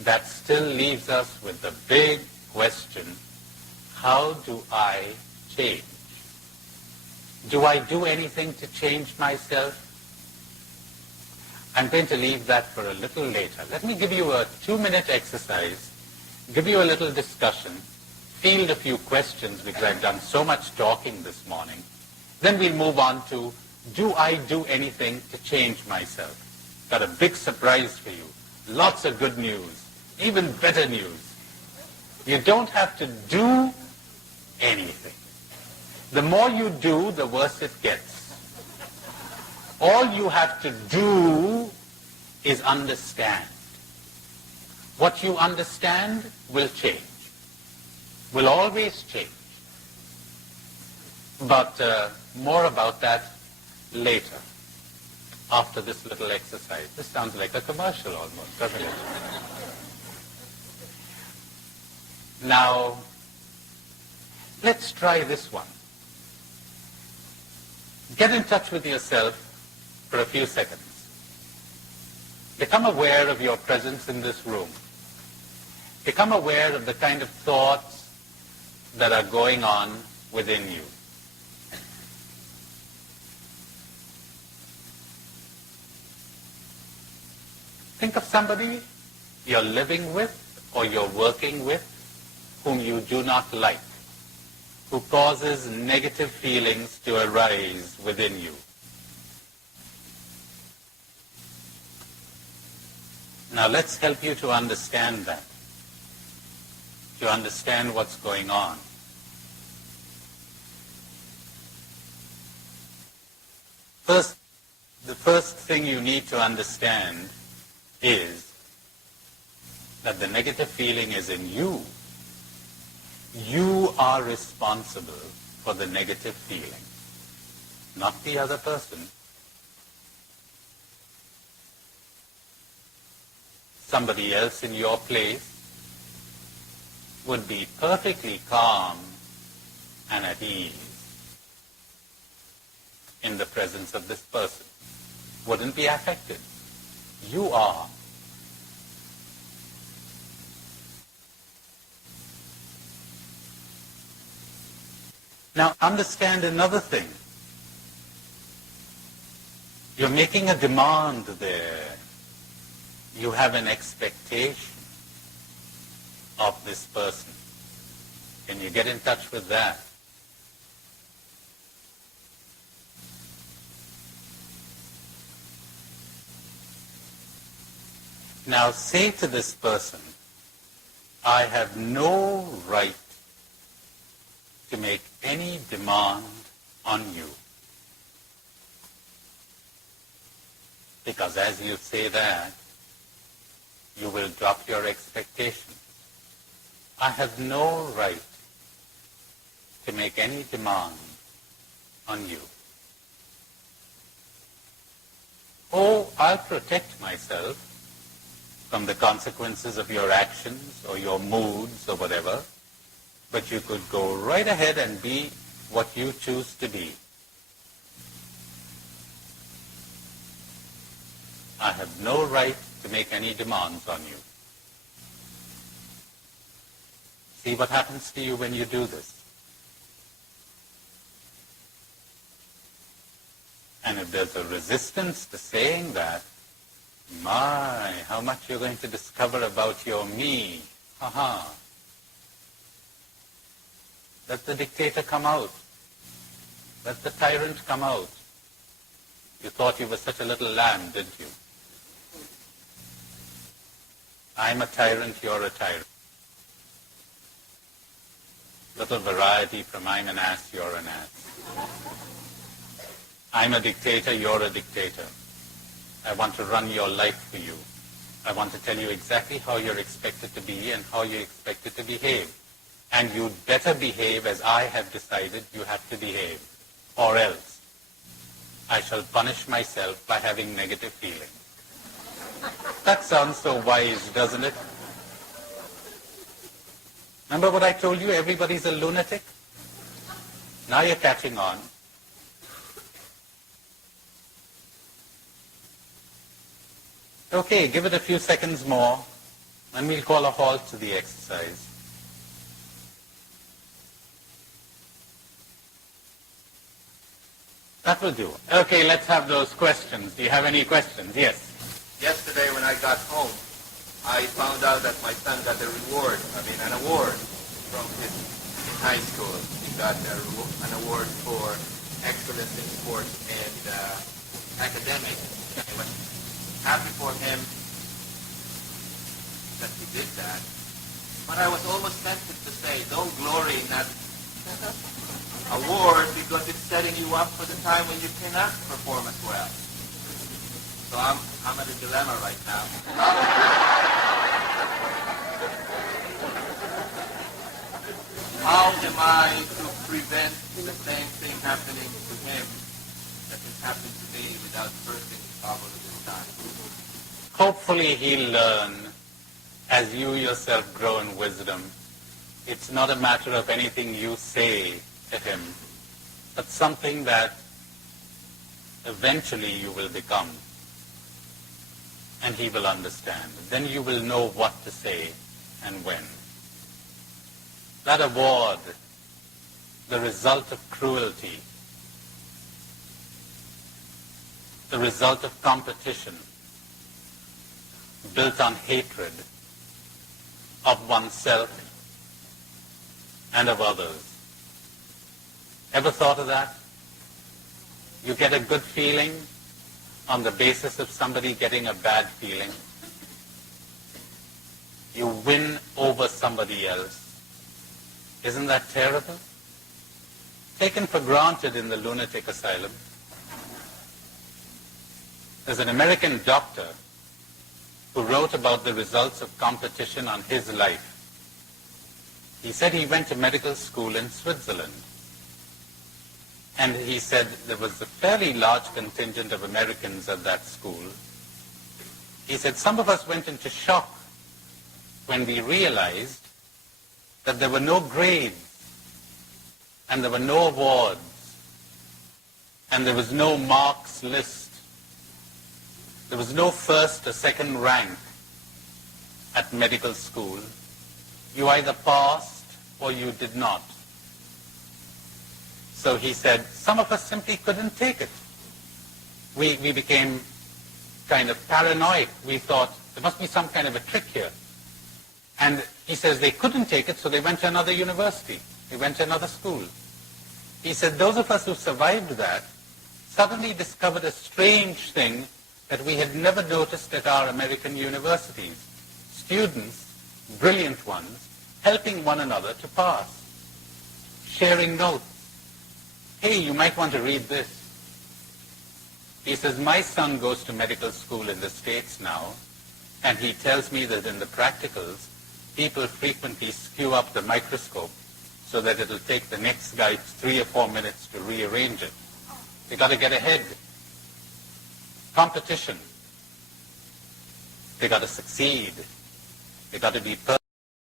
that still leaves us with the big question, how do I change? Do I do anything to change myself? I'm going to leave that for a little later. Let me give you a 2-minute exercise, give you a little discussion, field a few questions because I've done so much talking this morning. Then we'll move on to, do I do anything to change myself? Got a big surprise for you. Lots of good news. Even better news. You don't have to do anything. The more you do, the worse it gets. All you have to do is understand. What you understand will change. Will always change. But more about that later, after this little exercise. This sounds like a commercial almost, doesn't it? Now, let's try this one. Get in touch with yourself for a few seconds. Become aware of your presence in this room. Become aware of the kind of thoughts that are going on within you. Think of somebody you're living with or you're working with whom you do not like, who causes negative feelings to arise within you. Now let's help you to understand that, to understand what's going on. The first thing you need to understand is that the negative feeling is in you. You are responsible for the negative feeling, not the other person. Somebody else in your place would be perfectly calm and at ease in the presence of this person. Wouldn't be affected. You are. Now understand another thing. You're making a demand there. You have an expectation of this person. Can you get in touch with that? Now say to this person, I have no right to make any demand on you. Because as you say that, you will drop your expectations. I have no right to make any demand on you. Oh, I'll protect myself from the consequences of your actions or your moods or whatever, but you could go right ahead and be what you choose to be. I have no right to make any demands on you. See what happens to you when you do this. And if there's a resistance to saying that, my, how much you're going to discover about your me. Ha-ha. Let the dictator come out. Let the tyrant come out. You thought you were such a little lamb, didn't you? I'm a tyrant, you're a tyrant. Little variety from I'm an ass, you're an ass. I'm a dictator, you're a dictator. I want to run your life for you. I want to tell you exactly how you're expected to be and how you're expected to behave. And you'd better behave as I have decided you have to behave. Or else, I shall punish myself by having negative feelings. That sounds so wise, doesn't it? Remember what I told you? Everybody's a lunatic? Now you're catching on. Okay, give it a few seconds more. And we'll call a halt to the exercise. That will do. Okay, let's have those questions. Do you have any questions? Yes. Yesterday when I got home, I found out that my son got an award from his high school. He got an award for excellence in sports and academics. I was happy for him that he did that. But I was almost tempted to say, don't glory in that award because it's setting you up for the time when you cannot perform as well. So I'm at a dilemma right now. How am I to prevent the same thing happening to him that has happened to me without bursting the bubble at this time? Hopefully he'll learn as you yourself grow in wisdom. It's not a matter of anything you say to him, but something that eventually you will become. And he will understand. Then you will know what to say and when. That award, the result of cruelty, the result of competition, built on hatred of oneself and of others. Ever thought of that? You get a good feeling on the basis of somebody getting a bad feeling. You win over somebody else. Isn't that terrible? Taken for granted in the lunatic asylum. There's an American doctor who wrote about the results of competition on his life. He said he went to medical school in Switzerland. And he said there was a fairly large contingent of Americans at that school. He said some of us went into shock when we realized that there were no grades and there were no awards and there was no marks list. There was no first or second rank at medical school. You either passed or you did not. So he said, some of us simply couldn't take it. We became kind of paranoid. We thought, there must be some kind of a trick here. And he says they couldn't take it, so they went to another university. They went to another school. He said, those of us who survived that suddenly discovered a strange thing that we had never noticed at our American universities. Students, brilliant ones, helping one another to pass, sharing notes. Hey, you might want to read this. He says, my son goes to medical school in the States now, and he tells me that in the practicals, people frequently skew up the microscope so that it'll take the next guy 3 or 4 minutes to rearrange it. They got to get ahead. Competition. They got to succeed. They got to be perfect.